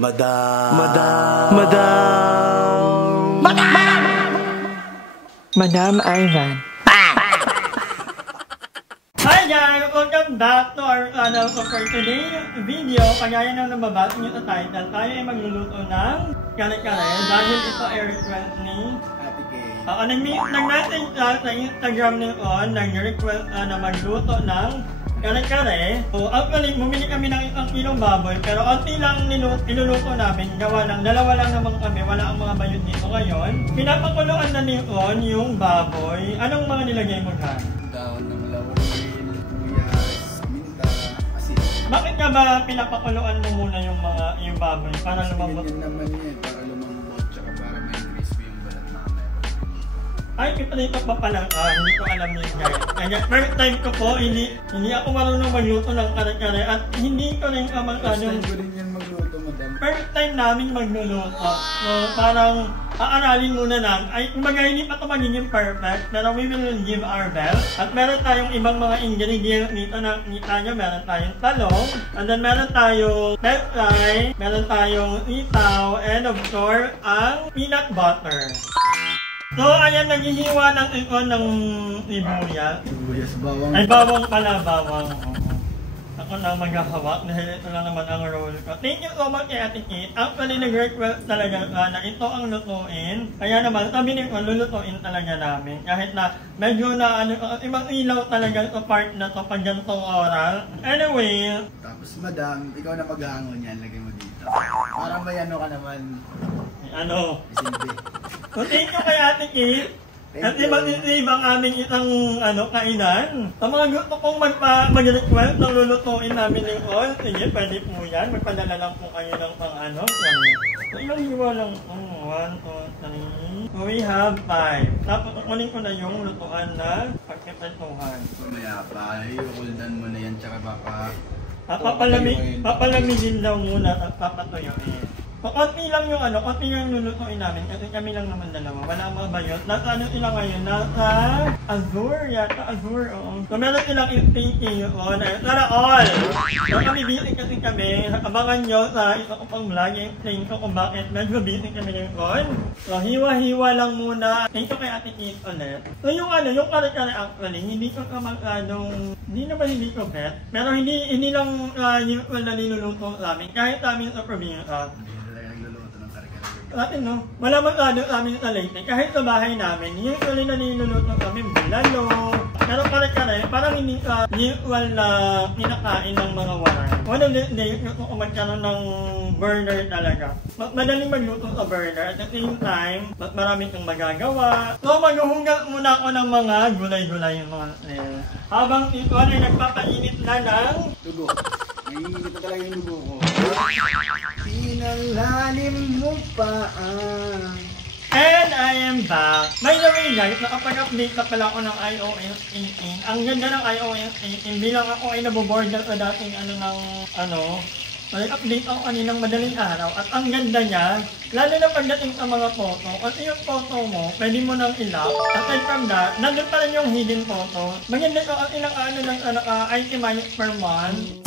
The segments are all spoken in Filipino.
Madam Ivan. Hi guys! Welcome back to our channel. So for today's video, kagaya ng nababasa nyo sa title, tayo ay magluluto ng kare-kare dahil ito ay request ni Ate Kay. Nag-message sa Instagram nito, nag-request na magluto ng kare-kare. So actually, bumili kami ng 1 kilong baboy, pero konti lang iluluto namin. Gawa lang, dalawa lang naman kami, wala ang mga bayot dito ngayon. Pinapakuluan na nito yung baboy. Anong mga nilagay mo ka? Daon ng laurel, luyas, minta, asin. Bakit nga ba pinapakuluan mo muna yung baboy para lumambot? Ganyan naman yan, para lumambot, tsaka para may crispy yung balat namin. Ay, dito pa pala, hindi ko alam yun guys. Kaya first time ko po, hindi ako marunong magluto ng kare-kare at hindi ko rin First time ko rin yan magluto, madam. First time namin magluluto. So parang aaralin muna lang. Ay, kumbaga hindi pa ito magiging perfect, pero we will give our best. At meron tayong ibang mga ingredients dito na kita nyo. Meron tayong talong, and then meron tayong pepper, meron tayong itaw, and of course, ang peanut butter. So, ayan, naghihiwa ng ikon ng sibuyas. Sibuyas, bawang. Ay, bawang pala, bawang. Ako na maghahawak dahil ito lang naman ang role ko. Thank you so much kay Ate Kate. Actually, nag-request talaga na ito ang lutuin. Kaya naman, sabi niyo, lulutuin talaga namin. Kahit na medyo na ibang ilaw talaga sa part na to pag ganitong oras. Anyway. Tapos, madam, ikaw na mag-aangon yan. Lagay mo dito. Para may ano ka naman. Ano? Isilbi. So, thank you kay Ate Kate. At iba-isib ang aming isang kainan. Sa mga gusto kong mag-request na lulutuin namin yung all, sige, pwede po yan. Magpadala lang po kayo ng pang-ano. So, ilang hiwa lang po. 1, 2, 3. So, we have 5. Tapos, kukunin ko na yung lutuan na pagkipretuhan. Mamaya pa, iukuldan mo na yan, tsaka baka... Papalamigin daw muna at papatuyuin. So, konti lang yung konti yung lulutuin namin kasi kami lang naman dalawa. Wala ang mga bayot. Nasa sila ngayon? Nasa Azure yata. Azure, oo. So, meron silang thinking yun. Sana all! So, kami busy kasi kami. Abangan nyo sa isa ko pang vlog. Explain ko kung bakit medyo busy kami ngayon. So, hiwa-hiwa lang muna. Thank you kay Ate Kate ulit. So, yung kare-kare actually, hindi ko hindi naman hindi ko bet. Pero hindi lang yung niluluto namin. Kahit namin sa probinsya. Natin, no? Wala masyado amin sa Leyte. Kahit sa bahay namin, usually na niluluto kami bulalo. Pero kare-kare, parang hindi usual na kinakain ng mga waray. One of the days, gusto ko magkaroon ng burner talaga. Madaling magluto sa burner. At the same time, marami kang magagawa. So, maghuhugas muna ako ng mga gulay-gulay yung mga habang ito ay nagpapainit na ng dugo. Naiinit na talaga yung dugo ko. Pinalalim mo pa And I am back. By the way guys, nakapag-update na pala ako ng iOS 18. Ang ganda ng iOS 18. Bilang ako ay naboboard sa dating update ako kaninang madaling araw. At ang ganda niya, lalo na pagdating sa mga photo. Kasi yung photo mo, pwede mo nang ilap. Aside from that, nandun pa rin yung hidden photo. Maganda ko ang ilang itemize per month.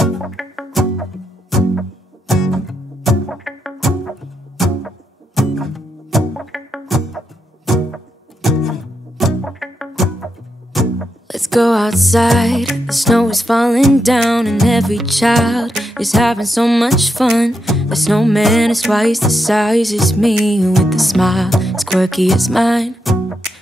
Let's go outside, the snow is falling down and every child is having so much fun. The snowman is twice the size as me with a smile as quirky as mine.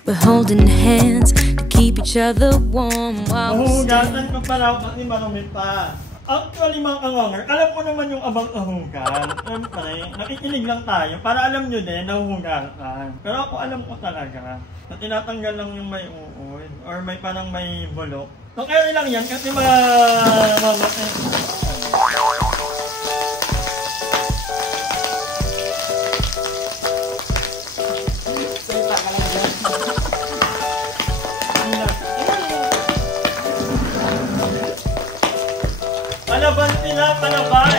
We're holding hands to keep each other warm while we're Hugasan ko pala kasi marumi pa. Actually mga kangonger, alam ko naman yung about hugas. Siyempre, nakikinig lang tayo para alam nyo din na hugasan. Pero ako alam ko talaga na tinatanggal lang yung may uod or may parang may bulok. So kaya lang yan kasi palaban sila, palaban!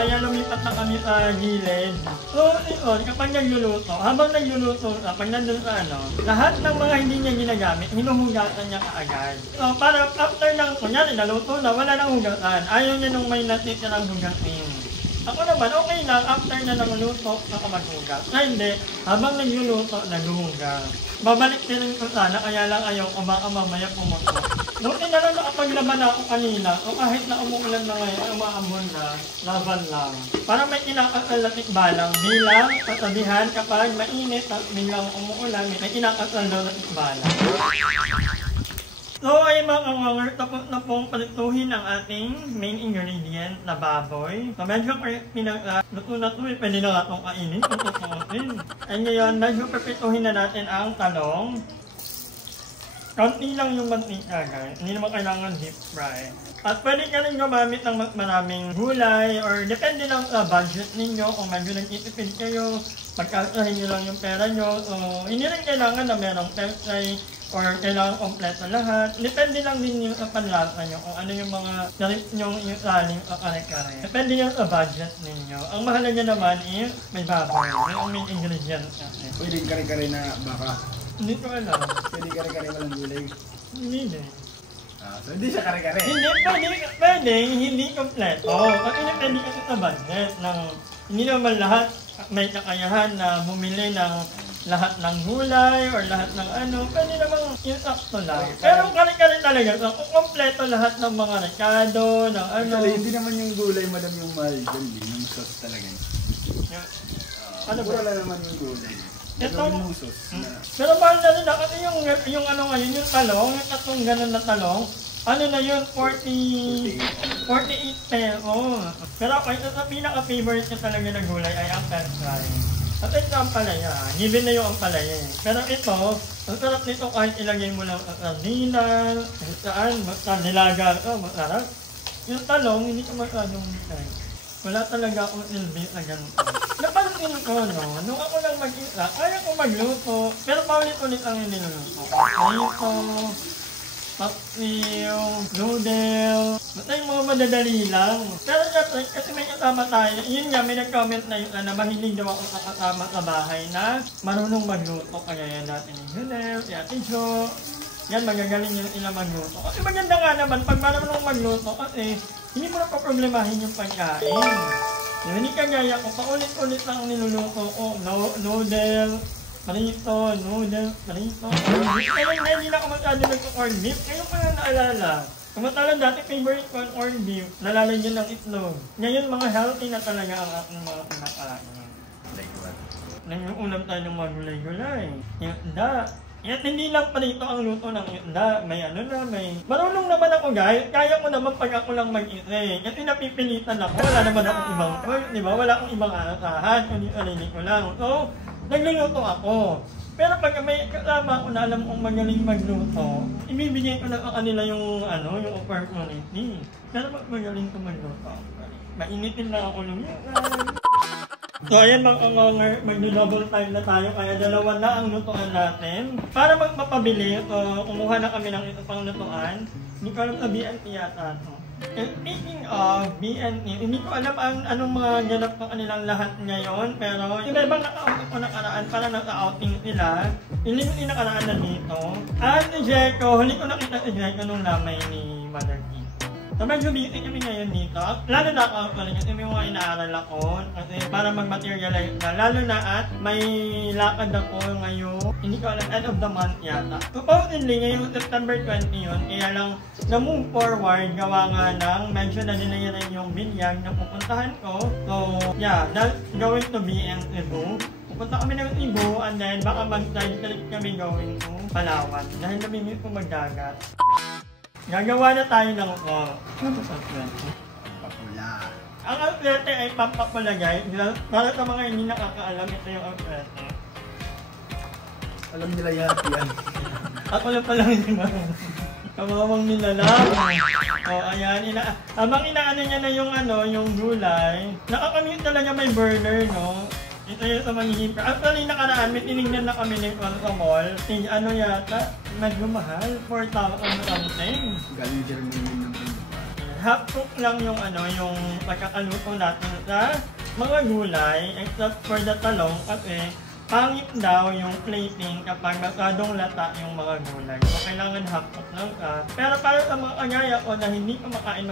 maya lumipat na kami sa gilid. So, yun, kapag nagluluto, habang nagluluto, pag nandun sa lahat ng mga hindi niya ginagamit, hinuhugasan niya kaagad. So, para after ng, kunyari, naluto na, wala nang hugasan. Ayaw niya nung may natitirang hugasin. Ako naman, okay lang, after na nanguluto, ako maghugas. Hindi, habang nagluluto, naghuhugas. Babalik din ko sana, kaya lang ayaw ko baka mamaya pumutok. Buti na lang nakapaglaban ako kanina, o kahit na umuulan na ngayon, umaambon na, laban lang. Para may kinakasalatik balang, bilang kasabihan kapag mainit at biglang umuulan, may kinakasalatik balang. So ay mga kawanger, tapos na pong palituhin ang ating main ingredient na baboy. So medyo luto na ito, pwede na nga itong kainin kung tutusin. And ngayon, medyo pipituhin na natin ang talong. Kaunti lang yung mantika guys, hindi naman kailangan deep fry. At pwede ka rin gumamit ng maraming gulay or depende lang sa budget ninyo kung medyo nagtitipid kayo, pagkasahin nyo lang yung pera nyo. So hindi rin kailangan na merong fry or kailangan kompleto lahat. Depende lang din yung sa panlasa nyo kung ano yung mga narip nyong isaling o kare-kare. Depende yan sa budget ninyo. Ang mahalaga naman is may baboy, may main ingredients natin. Pwede kare-kare na baka. Hindi ko alam. Pwede kare-kare walang gulay. Hindi din. So hindi siya kare-kare. Pwede, hindi kompleto. At depende kasi sa budget ng hindi naman lahat may kakayahan na bumili ng lahat ng gulay or lahat ng pwede namang yung sakto lang. Pero kare-kare talaga, kung kompleto lahat ng mga rekado, ng Actually, hindi naman yung gulay madam yung mahal dyan, yung sauce talaga. Pura lang naman yung gulay. Yung sauce. Pero mahal na rin kasi yung ngayon, yung talong, yung tatlong ganun na talong, na yun, 48 pesos. Pero ako, sa pinaka-favorite niya talaga na gulay ay ang french fry. At ito ang palaya, given na yung ang palaya eh. Pero ito, ang sarap nito kahit ilagay mo lang ang sardinas, basta nilaga ito, masarap. Yung talong, hindi ko masyadong bitay. Wala talaga akong ilbit na ganito. Napansin ko, nung ako lang mag-isa, kaya ko magluto, pero paulit-ulit ang niluluto. Ito, paksiw, noodle, basta yung mga madadali lang. Pero kasi may kasama tayo, yun nga, may nag-comment na yun na mahilig daw ako sa kasama sa bahay na marunong magluto. Kaya yan natin yung Junel, si Ate Jo, yan magagaling yun sila magluto. Kasi maganda nga naman, pag marunong magluto, kasi hindi mo na paproblemahin yung pagkain. Yung hindi kagaya ko, paulit-ulit lang niluluto ko, noodle, marito, noodle, marito, kaya hindi na ako masyado nagko-corn beef. Ngayon ko na naalala. Kumatalang dati favorite ko ang corn beef, nalalagyan ng itlog. Ngayon mga healthy na talaga ang aking mga pinakain. Like what? Nangyuulam tayo ng mga gulay-gulay. Yung isda. At hindi lang pa dito ang luto ng isda. May may... Marunong naman ako guys. Kaya ko naman pag ako lang mag-isay. Kasi napipilitan ako. Wala naman akong ibang choice, di ba? Wala akong ibang aasahan. Kundi sarili ko lang. So, nagluluto ako. Pero pag may kasama ako na alam kong magaling magluto, ibibigay ko na sa kanila yung yung opportunity. Pero pag magaling ko magluto, mainitin lang ako lumiyan. So ayan mga kawanger, mag-double time na tayo kaya dalawa na ang lutuan natin. Para magpapabili, kumuha na kami ng ito pang lutuan. Hindi ko alam sa BNT yata ito. And speaking of BNT, hindi ko alam anong mga ganap ng kanilang lahat ngayon. Pero yung ibang naka-outing ko nakaraan para naka-outing sila. Hindi ko nakaraan na dito. At si Jeko, huli ko nakita si Jeko nung lamay ni Mother Key. So medyo busy kami ngayon dito. Lalo na ako kasi may mga inaaral ako. Kasi para mag-materialize na. Lalo na at may lakad ako ngayon. Hindi ko alam, end of the month yata. Supposedly, ngayong September 20 yun. Kaya lang na-move forward. Gawa nga ng medyo na nila rin yung binyag na pupuntahan ko. So yeah, that's going to be in Cebu. Pupunta kami ng Cebu and then baka mag-side trip kami going to Palawan. Dahil namimit ko magdagat. Gagawa na tayo ng Papula. Ang alplete ay pampapalagay. Para sa mga hindi nakakaalam, ito yung alplete. Alam nila yan. Ako lang pala hindi marunong. Kamawang nilalang. O ayan, habang inaano niya na yung gulay, nakakamute talaga may burner, no? Ito yung sa manghihipper. Actually, nakaraan, may tinignan na kami ng sa mall. Yata, medyo mahal. 4,000 something. Galing Germany ng half cook lang yung yung pagkakaluto natin sa mga gulay, except for the talong kasi pangit daw yung plating kapag masyadong lata yung mga gulay. So, kailangan half cook lang ka. Pero para sa mga kagaya ko na hindi pa makain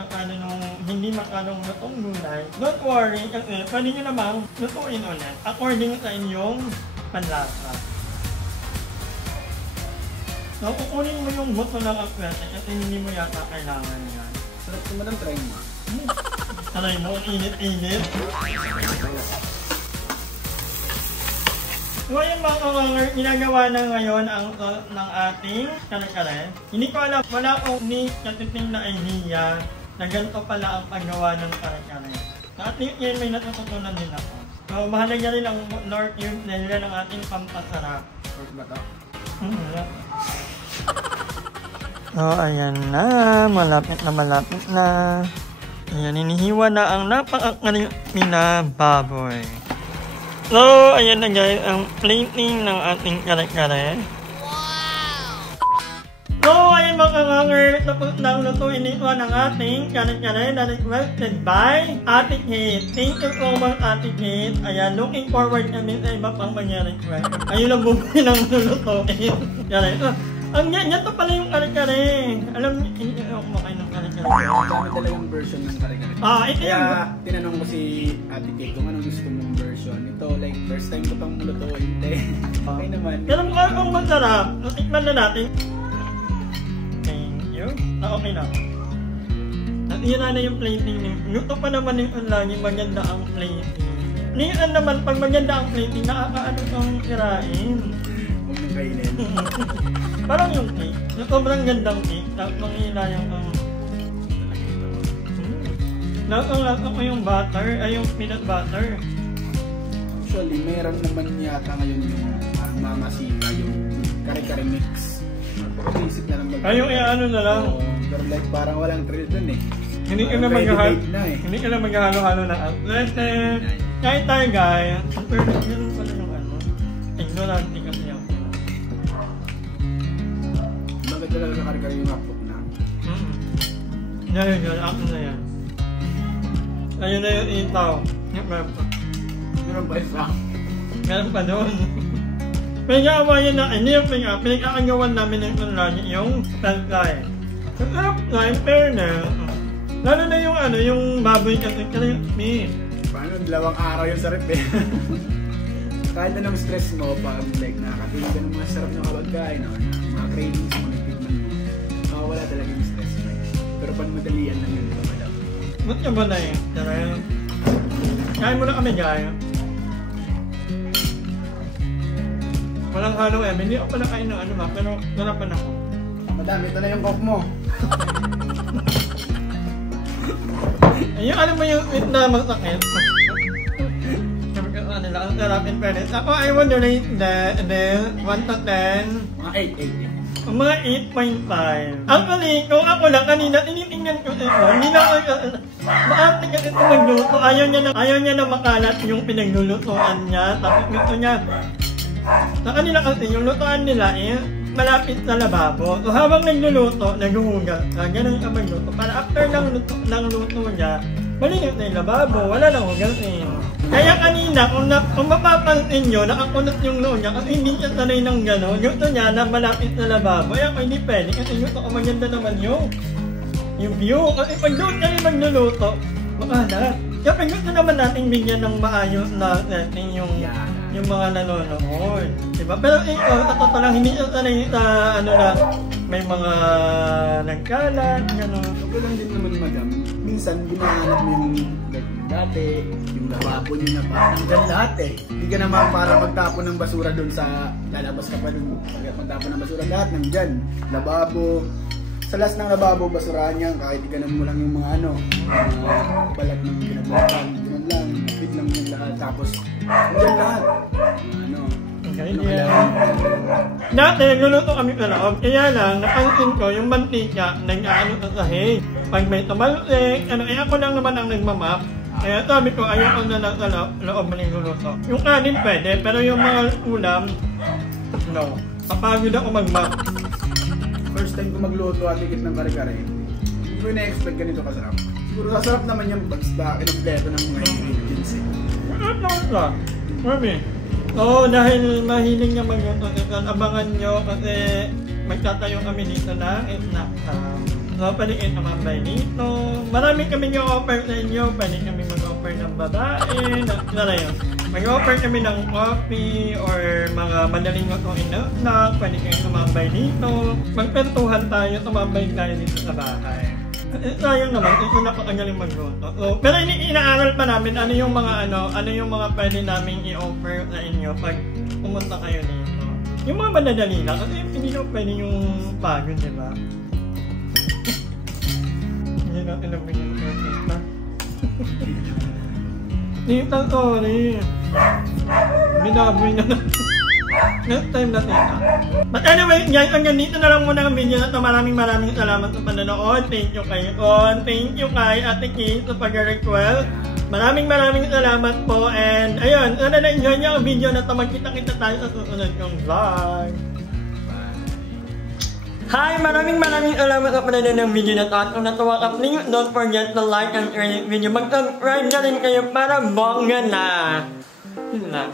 hindi masyadong lutong gulay, don't worry kasi pwede nyo namang lutuin ulit according sa inyong panlasa. So, kukunin mo yung buto ng akwete kasi hindi mo yata kailangan yan. Sarap ko madam, try mo. Try mo, init-init. So, yung mga kawanger, ginagawa na ngayon ang ng ating kare-kare. Hindi ko alam, wala akong ni katiting na idea na ganito pala ang paggawa ng kare-kare. So, at least yan may natututunan din ako. So, mahalaga rin ang North Cube nila ng ating pampasarap. Pork ba ito? So, ayan na. Malapit na. Ayan, inihiwa na ang napakakarami na baboy. So, ayan na guys, ang plating ng ating kare-kare. So, ayan mga kawanger, tapos na ang lutuin ito ng ating kare-kare na requested by Ate Kate. Thank you so much, Ate Kate. Ayan, looking forward kami sa iba pang mga request. Ayun ang bumili ng lulutuin. Ang ganito pala yung kare-kare. Alam niyo, hindi ako kumakain ng kare-kare. Dami talagang version ng kare-kare. Ito yung... Kaya tinanong ko si Ate Kate kung anong gusto mong version. Ito, like, first time ko pang lutuin. Okay naman. Pero mukha akong masarap. Tikman na natin. Thank you. Okay na. At yun na yung plating niyo. Luto pa naman yung lagi maganda ang plating. Niyan naman, pag maganda ang plating, nakakaano ang kirain. Huwag mong kainin. Parang yung cake. Sobrang gandang cake. Tapos manghihila yung Lasa ko yung butter, ay yung peanut butter. Actually, meron naman yata ngayon yung mamasika, yung kare-kare mix. Pag-isip na lang Ay, yung ano na lang. Pero like, parang walang thrill dun eh. Hindi ka na maghahalo-halo ng atlete. Kahit tayo guys, pero ganun pala yung ignorante kasi ako. Bakit talaga sa kare-kare yung hapok na? Yan, ako na yan. Ayun na yung itaw. Meron pa isa. Meron pa doon. Pinag-aawayan na, hindi yung pinag-aagawan namin ng lagi yung talkay. So, talkay, fairness. Lalo na yung yung baboy kasi meat. Paano, 2 araw yung sarap eh. Kahit anong stress mo, pag like nakakatingin ka ng mga sarap na kabagkain, mga cravings mo, nagtigman mo, makawala talaga yung stress mo. Pero pag madalian lang yun, wala. Ba't ka ba na eh? Tara. Kain mo na kami gaya. Walang halo eh. Hindi ako pala kain ng pero narapan ako. Madam, ito na yung coke mo. Ayun, alam mo yung meat na masakit? Sabi ko nila, ang sarap in fairness. Ako, I would rate the 1 to 10. Mga 8. Mga 8.5. Actually, kung ako lang kanina, tinitingnan ko hindi na ako, maarte kasi ito magluto. Ayaw niya na makalat yung pinaglulutuan niya. Tapos gusto niya, sa kanila kasi yung lutuan nila malapit sa lababo. So habang nagluluto, naghuhugas ka. Ganun ka magluto. Para after ng luto niya, malinis na yung lababo. Wala lang hugasin. Kaya kanina, kung mapapansin nyo, nakakunot yung noon niya kasi hindi siya sanay ng gano'n. Gusto niya na malapit na lababo. Kaya ako hindi pwede kasi gusto ko maganda naman yung view. Kasi pag doon kami magluluto, makalat. Kaya pag gusto naman natin bigyan ng maayos na setting yung mga nanonood. Diba? Pero sa totoo lang, hindi siya sanay sa may mga nagkalat, gano'n. Ako lang din naman madam. Minsan, ginahanap mo yung dati, yung lababo nyo na patanggal lahat eh. Hindi ka naman para magtapon ng basura doon sa, lalabas ka pa doon, magtapon ng basura lahat nandyan. Lababo, sa last ng lababo, basurahan niya, kahit ikanan mo lang yung mga balat ng pinaglaban, ganun lang, napid lang yung lahat, tapos, nandyan lahat. Dati, nagluluto kami sa loob, kaya lang, napansin ko yung mantika, nag-aano sa sahig. Pag may tumalsik, ako lang naman ang nagmamap. Kaya sabi ko, ayaw ko na lang sa loob magluluto. Yung kanin pwede, pero yung mga ulam, no. Kapagod ako mag-map. First time ko magluto at higit ng kare-kare, Hindi ko na-expect ganito kasarap. Siguro sasarap naman yung basta kinumpleto ng mga ingredients eh. Ano lang? Mami. Oo, dahil mahiling niya magluto. Abangan nyo kasi magtatayo kami dito ng snack time. So, pwede kayo tumambay dito. Marami kami yung offer sa inyo. Pwede kami mag-offer ng babae. Ano yun? Mag-offer kami ng coffee or mga madaling lutuin na snack. Pwede kayo tumambay dito. Magpentuhan tayo, tumambay tayo dito sa bahay. Sayang naman, ito na ang galing magluto. So, pero inaaral pa namin ano yung mga pwede namin i-offer sa inyo pag pumunta kayo dito. Yung mga madadali lang, kasi hindi na pwede yung pagod, di ba? Hindi natin nabigyan yung tita. Tita, sorry. Binaboy na natin. Next time na tita. But anyway, guys, hanggang dito na lang muna ang video na ito. Maraming salamat sa panonood. Thank you kay On. Thank you kay Ate Kate sa pag-request. Maraming salamat po. And ayun, sana na-enjoy niyo ang video na ito. Magkita-kita tayo sa susunod kong vlog. Hi! Maraming salamat sa panonood ng video na ito. At kung natuwa ka, please don't forget to like and share this video. Mag-subscribe na rin kayo para bongga na. Yun lang.